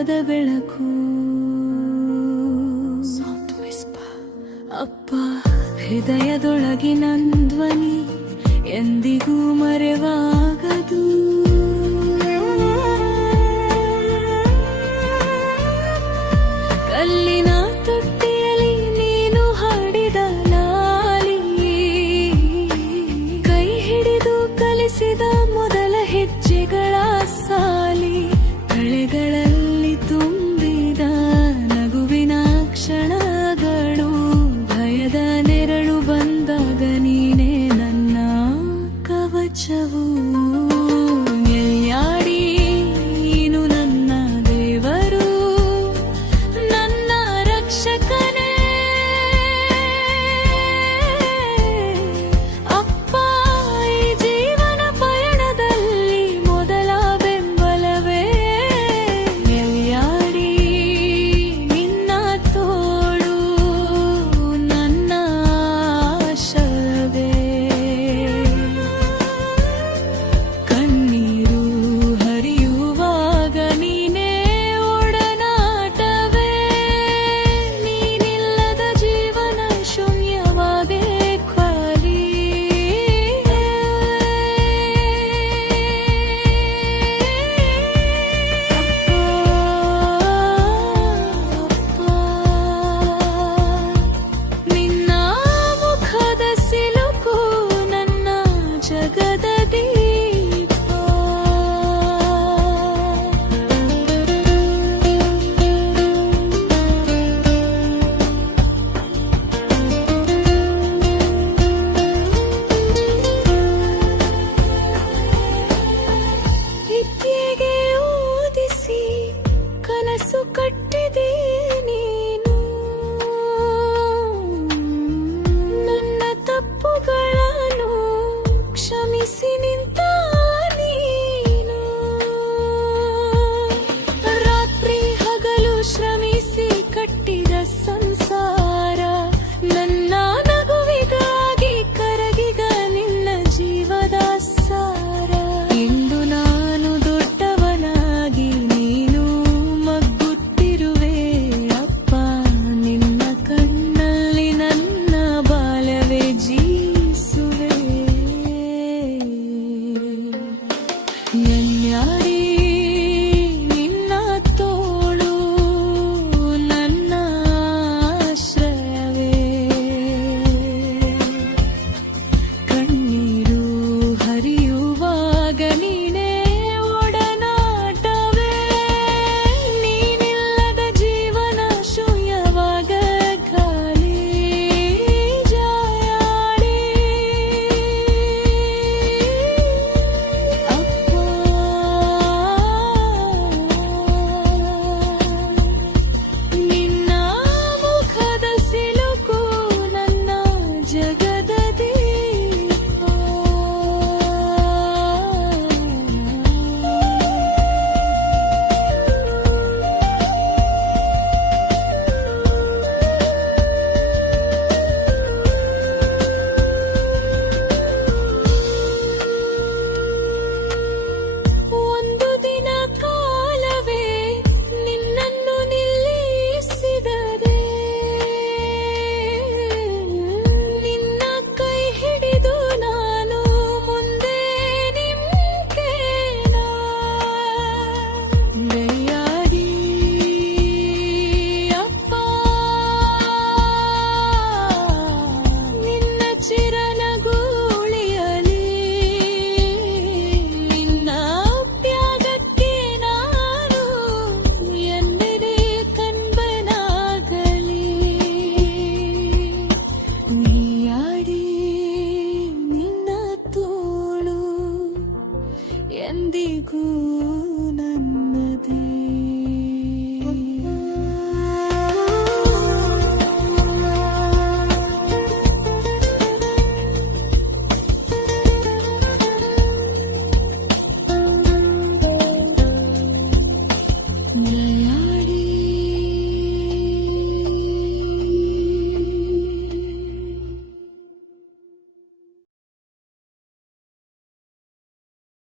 ದೀಪದ ಬೆಳಕು. ಅಪ್ಪ, ಹೃದಯದೊಳಗಿನ ಧ್ವನಿ ಎಂದಿಗೂ ಮರೆವಾಗದು. ಕಲ್ಲಿನ ತೊಟ್ಟಿಯಲ್ಲಿ ನೀನು ಹಾಡಿದ ಲಾಲಿ, ಕೈ ಹಿಡಿದು ಕಲಿಸಿದ ಮೊದಲ ಹೆಜ್ಜೆಗಳ ಸಾಲಿ, ಕಳೆಗಳಲ್ಲಿ ತುಂಬಿದ ನಗುವಿನ ಕ್ಷಣಗಳು, ಭಯದ ನೆರಳು ಬಂದಾಗ ನೀನೇ ನನ್ನ ಕವಚವು. ಎಲ್ಯಾಡಿ ನೀನು ನನ್ನ ದೇವರು, ನನ್ನ ರಕ್ಷಕನೇ. ಅಪ್ಪ, ಈ ಜೀವನ ಪಯಣದಲ್ಲಿ ಮೊದಲ ಬೆಂಬಲವೇ. ಎಲ್ಯಾಡಿ ನಿನ್ನ ತೋಳು ನನ್ನ ಆಶವೇ. ಕಣ್ಣೀರು ಹರಿಯುವಾಗ ನೀನೇ ಒಡನಾಟವೇ. ನೀನಿಲ್ಲದ ಜೀವನ ಶೂನ್ಯವಾಗೇ ಖಾಲಿ. ನಿನ್ನ ಮುಖದ ಸಿಲುಕು ನನ್ನ ಜಗದ ದೀಪ. ವಿದ್ಯೆಗೆ ಓದಿಸಿ ಕನಸು ಕಟ್ಟಿದೆ ನೀನು, ನನ್ನ ತಪ್ಪುಗಳನ್ನು ಕ್ಷಮಿಸಿ ನಿಂತ ನೀನು. ರಾತ್ರಿ ಹಗಲು ಶ್ರಮಿಸಿ ಕಟ್ಟಿದ ಸಂಸಾರ, ನನ್ನ ನಗುವಿಗಾಗಿ ಕರಗಿದ ನಿನ್ನ ಜೀವದ ಸಾರ. ಇಂದು ನಾನು ದೊಡ್ಡವನಾಗಿ ನೀನು ಮಗ್ಗುತ್ತಿರುವೆ ಅಪ್ಪ, ನಿನ್ನ ಕಣ್ಣಲ್ಲಿ ನನ್ನ ಬಾಲ್ಯವೇ ಜೀಸುವೆ. ಎಲ್ಯಾಡಿ ನಿನ್ನ ತೋಳು ನನ್ನ ಆಶ್ರಯವೇ. ಕಣ್ಣೀರು ಹರಿಯುವಾಗ ನೀನೇ ಒಡನಾಟವೇ. ನೀನಿಲ್ಲದ ಜೀವನ ಶೂನ್ಯವಾಗ ಖಾಲಿ. ಜಾಯಾಡಿ ಅಪ್ಪ, ನಿನ್ನ ಮುಖದ ಸಿಲುಕು ನನ್ನ ಜಗದ ದೀಪ. ಒಂದು ದಿನ ಕಾಲವೇ ನಿನ್ನನ್ನು ನಿಲ್ಲಿಸಿದರೆ, ನಿನ್ನ ಕೈ ಹಿಡಿದು ನಾನು ಮುಂದೆ ನಿಂತೇನಾ. ದಯಾದಿ ಅಪ್ಪ, ನಿನ್ನ ಚಿರನಗು ಉಳಿಯಲಿ. ನಿನ್ನ ತ್ಯಾಗಕ್ಕೆ ನಾನು ಎಂದಿದೆ ಕಣ್ಬನಾಗಲಿ. ನೀಯಾಡಿ ನಿನ್ನ ತೋಳು ಎಂದಿಗೂ